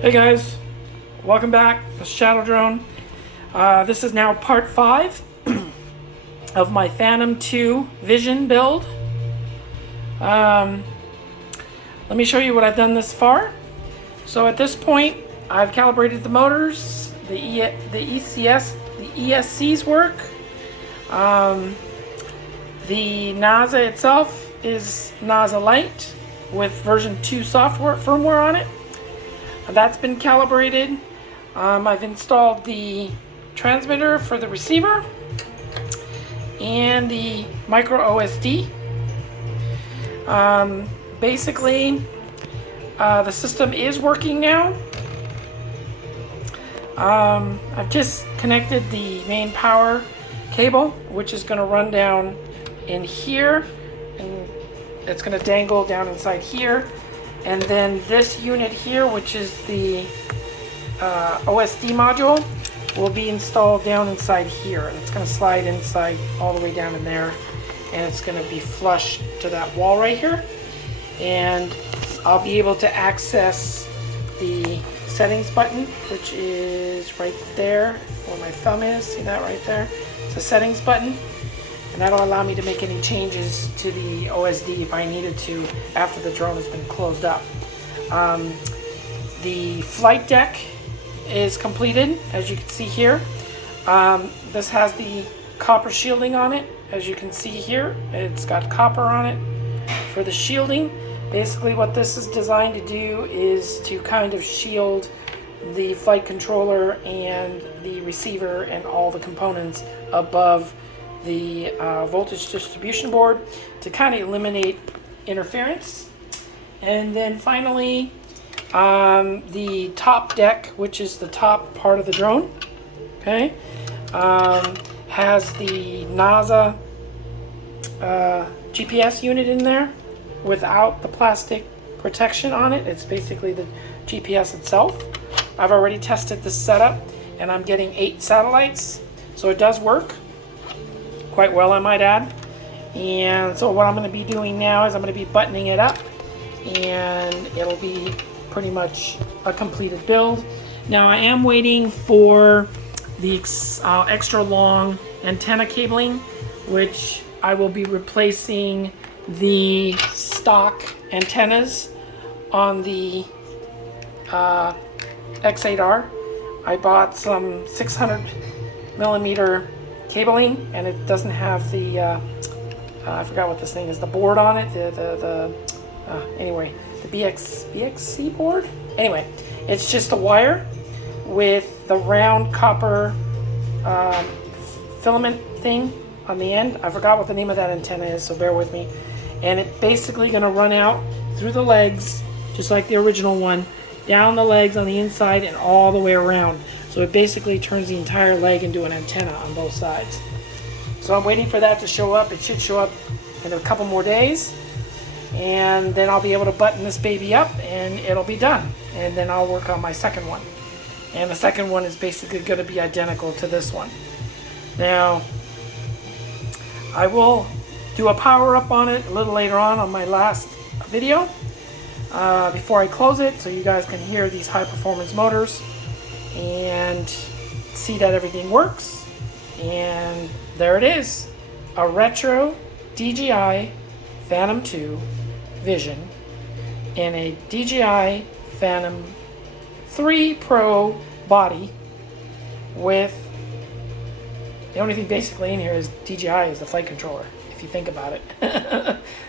Hey guys, welcome back to Shadow Drone. This is now part 5 of my Phantom 2 Vision build. Let me show you what I've done this far. So at this point, I've calibrated the motors, the ESCs work. The NASA itself is NASA Lite with version 2 software firmware on it. That's been calibrated. I've installed the transmitter for the receiver and the micro OSD. Basically, the system is working now. I've just connected the main power cable, which is going to run down in here, and it's going to dangle down inside here. And then this unit here, which is the OSD module, will be installed down inside here. And it's going to slide inside all the way down in there. And it's going to be flush to that wall right here. And I'll be able to access the settings button, which is right there where my thumb is. See that right there? It's a settings button. And that'll allow me to make any changes to the OSD if I needed to after the drone has been closed up. The flight deck is completed, as you can see here. This has the copper shielding on it, as you can see here. It's got copper on it for the shielding. Basically what this is designed to do is to kind of shield the flight controller and the receiver and all the components above the voltage distribution board to kind of eliminate interference. And then finally, the top deck, which is the top part of the drone, okay, has the NASA GPS unit in there without the plastic protection on it. It's basically the GPS itself. I've already tested this setup and I'm getting 8 satellites, so it does work quite well, I might add. And so what I'm going to be doing now is I'm going to be buttoning it up, and it'll be pretty much a completed build. Now I am waiting for the extra long antenna cabling, which I will be replacing the stock antennas on the X8R. I bought some 600 millimeter cabling, and it doesn't have the I forgot what this thing is, the board on it, anyway, the BXC board. Anyway, it's just a wire with the round copper filament thing on the end. I forgot what the name of that antenna is, so bear with me. And it's basically going to run out through the legs, just like the original one, down the legs on the inside and all the way around. So it basically turns the entire leg into an antenna on both sides. So I'm waiting for that to show up. It should show up in a couple more days. And then I'll be able to button this baby up and it'll be done. And then I'll work on my second one. And the second one is basically going to be identical to this one. Now, I will do a power up on it a little later on my last video. Before I close it, so you guys can hear these high performance motors and see that everything works. And there it is, a retro DJI Phantom 2 Vision in a DJI Phantom 3 Pro body with the only thing basically in here is DJI is the flight controller, if you think about it.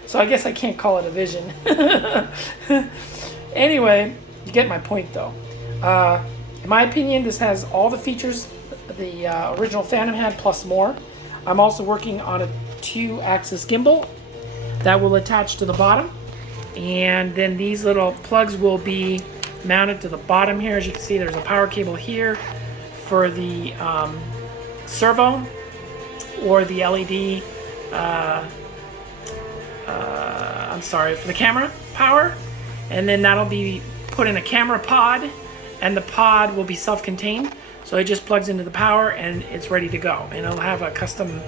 So I guess I can't call it a Vision. Anyway, you get my point though. In my opinion, this has all the features the original Phantom had, plus more. I'm also working on a 2-axis gimbal that will attach to the bottom. And then these little plugs will be mounted to the bottom here. As you can see, there's a power cable here for the servo or the LED, for the camera power. And then that'll be put in a camera pod, and the pod will be self-contained, so it just plugs into the power and it's ready to go. And it'll have a custom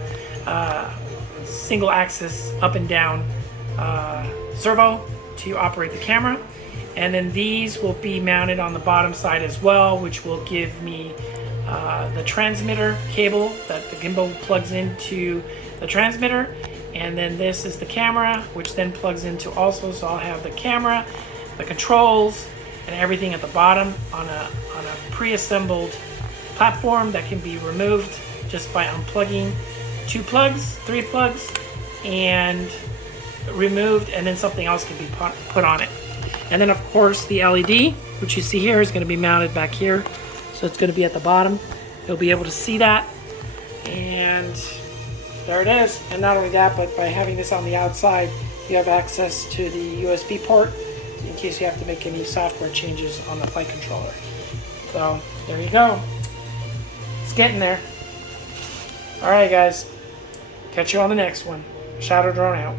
single axis up and down servo to operate the camera. And then these will be mounted on the bottom side as well, which will give me the transmitter cable that the gimbal plugs into the transmitter. And then this is the camera, which then plugs into also, so I'll have the camera, the controls, and everything at the bottom on a pre-assembled platform that can be removed just by unplugging 2 plugs, 3 plugs, and removed, and then something else can be put on it. And then of course the LED, which you see here, is going to be mounted back here, so it's going to be at the bottom. You'll be able to see that, and there it is. And not only that, but by having this on the outside, you have access to the USB port in case you have to make any software changes on the flight controller. So there you go. It's getting there. All right, guys. Catch you on the next one. Shadow Drone out.